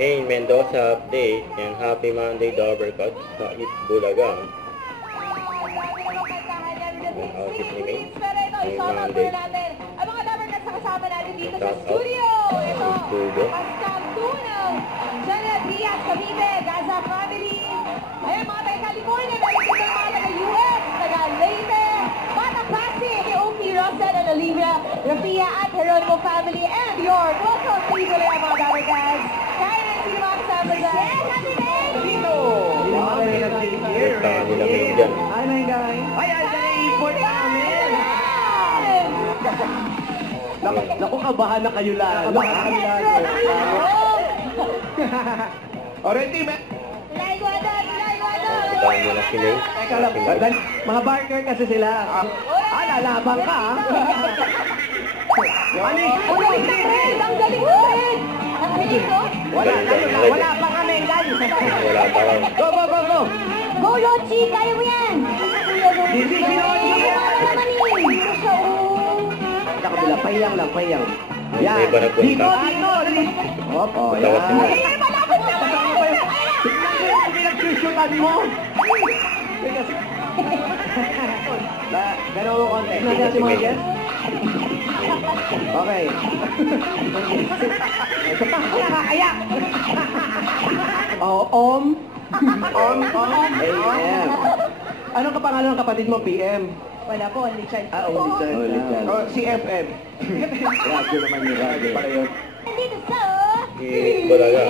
Main Mendoza update and happy Monday Dobercut sa Eat Bulaga. Yung outfit ni Main ngayong Monday. Ang mga Dobercats na kasama natin dito sa Shout out. studio. Ito, Studio. Pascal Tunaw, Janet Diaz, Cavite, Gaza Family. Ayan, mga taga California, meron dito mga taga US, taga Leyte, Bata Pasig, Oki, Rosen, and Olivia, Rafia at Geronimo family, and your welcome to mga Dobercats. Kaya na sino mga kasama dyan? Yes, Happy Day! Dito! Listahan nila Main dyan. Hi, my guys! Ay, i-import namin! Naku, kabahan na kayo lang. Kabahan na kayo lang. Already, man. Listahan nila si Main. Teka lang, mga barker kasi sila. Lalabang ka, ha? Ano? Ang galing na rin! Ang galing na rin! Ang galing, no? Wala pa kami, guys. Wala pa lang. Go, go, go, go! Go, Yochi! Kaya mo yan! Hindi, Yochi! Dito siya, oh! Kabila, pahiyang lang, pahiyang. Yan. May iba nagpunta. Dito, dito! Opo, Tawa si Main. yan. Malapit na! Tignan ko yung pinag-shoot-an mo. Gano'n mo konti. Si Main. Okay. Ito pa, nakakayak. Oh, Om. AM. Anong kapangalan ng kapatid mo, PM? Wala po, only child. Only child. Oh, si FM. Radyo naman yung radyo. Pala yun. Dito sa... Eat Bulaga.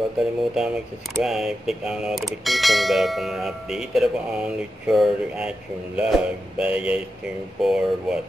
Huwag kalimutan mag-subscribe, click ang notification bell for more update. Tara po ang Luchor Reaction Vlog by guys for what?